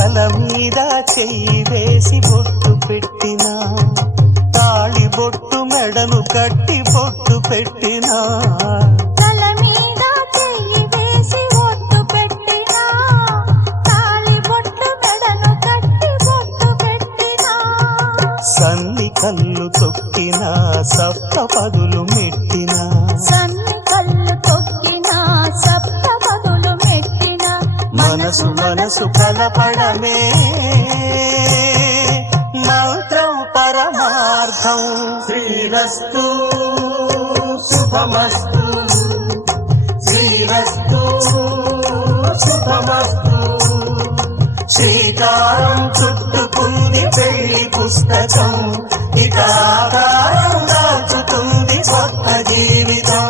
తల మీద చెయ్యి వేసి బొట్టు పెట్టినా, తాళి బొట్టు మెడను కట్టి బొట్టు పెట్టినా, తల మీద చెయ్యి వేసి బొట్టు పెట్టినా, తాళి బొట్టు మెడను కట్టి బొట్టు పెట్టినా, సన్ని కళ్ళు తొక్కినా సప్త పదులు మెట్టినా, సన్ని కళ్ళు తొక్కినా సప్త పదులు మెట్టినా, మనసు మనసు కలపడమే మంత్రం పరమార్థం. శ్రీరస్తు శుభమస్తు, శ్రీరస్తు శుభమస్తు. శ్రీకారం చుట్టుకుంది పెళ్లి పుస్తకం, ఇక ఆకారం దాచుతుంది కొత్త జీవితం.